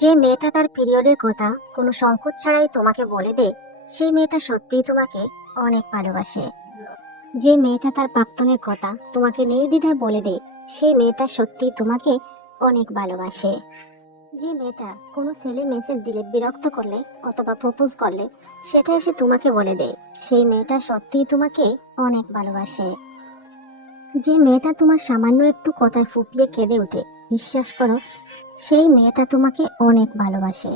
যে মেয়েটা তার পিরিয়ডের কথা কোনো সংকোচ ছাড়াই তোমাকে বলে দেয়, সেই মেয়েটা সত্যিই তোমাকে অনেক ভালোবাসে। যে মেয়েটা তার প্রাক্তনের কথা তোমাকে নির্দ্বিধায় বলে দেয়, সেই মেয়েটা সত্যিই তোমাকে অনেক ভালোবাসে। যে মেয়েটা কোনো ছেলে মেসেজ দিলে বিরক্ত করলে অথবা প্রপোজ করলে সেটা এসে তোমাকে বলে দেয়, সেই মেয়েটা সত্যিই তোমাকে অনেক ভালোবাসে। যে মেয়েটা তোমার সামান্য একটু কথায় ফুপিয়ে কেঁদে ওঠে, বিশ্বাস করো, সেই মেয়েটা তোমাকে অনেক ভালোবাসে।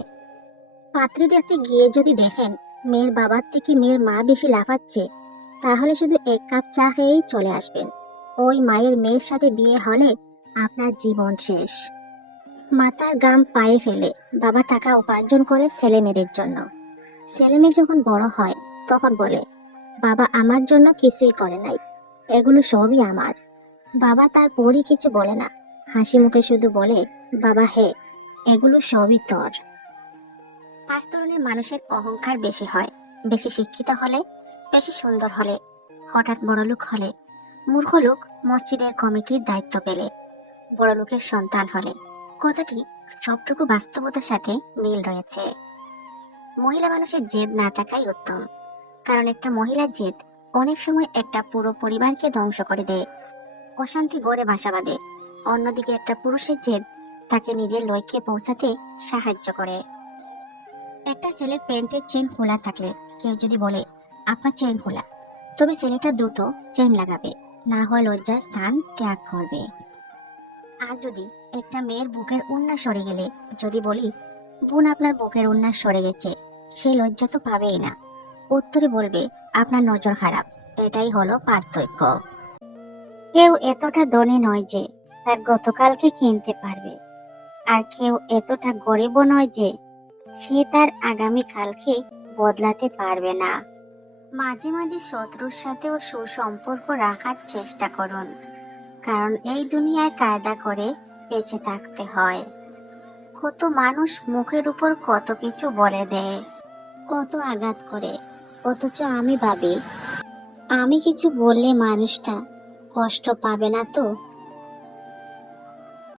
পাত্রী দেখতে গিয়ে যদি দেখেন মেয়ের বাবার থেকে মেয়ের মা বেশি লাফাচ্ছে, তাহলে শুধু এক কাপ চা খেয়েই চলে আসবেন। ওই মায়ের মেয়ের সাথে বিয়ে হলে আপনার জীবন শেষ। মাথার গাম পায়ে ফেলে বাবা টাকা উপার্জন করে ছেলে মেয়েদের জন্য। ছেলে মেয়ে যখন বড় হয় তখন বলে, বাবা আমার জন্য কিছুই করে নাই, এগুলো সবই আমার। বাবা তারপরই কিছু বলে না, হাসি মুখে শুধু বলে, বাবা হে, এগুলো সবই তোর। পাঁচ ধরনের মানুষের অহংকার বেশি হয়: বেশি শিক্ষিত হলে, বেশি সুন্দর হলে, হঠাৎ বড়লোক হলে, মূর্খ লোক মসজিদের কমিটির দায়িত্ব পেলে, বড় লোকের সন্তান হলে। কথাটি সবটুকু বাস্তবতার সাথে মিল রয়েছে। মহিলা মানুষের জেদ না থাকাই উত্তম, কারণ একটা মহিলার জেদ অনেক সময় একটা পুরো পরিবারকে ধ্বংস করে দেয়, অশান্তি গড়ে বাসা বাঁধে। অন্যদিকে একটা পুরুষের জেদ তাকে নিজের লক্ষ্যে পৌঁছাতে সাহায্য করে। একটা ছেলের প্যান্টের চেন খোলা থাকলে কেউ যদি বলে, আপনার চেন খোলা, তবে ছেলেটা দ্রুত চেন লাগাবে, না হয় লজ্জার স্থান ত্যাগ করবে। আর যদি একটা মেয়ের বুকের ওড়না সরে গেলে যদি বলি, বোন আপনার বুকের ওড়না সরে গেছে, সে লজ্জা তো পাবেই না, উত্তরে বলবে, আপনার নজর খারাপ। এটাই হলো পার্থক্য। কেউ এতটা ধনী নয় যে তার গতকালকে কিনতে পারবে, আর কেউ এতটা গরিবও নয় যে সে তার আগামীকালকে বদলাতে পারবে না। মাঝে মাঝে শত্রুর সাথেও সুসম্পর্ক রাখার চেষ্টা করুন, কারণ এই দুনিয়ায় কায়দা করে বেঁচে থাকতে হয়। কত মানুষ মুখের উপর কত কিছু বলে দেয়, কত আঘাত করে, অথচ আমি ভাবি, আমি কিছু বললে মানুষটা কষ্ট পাবে না তো?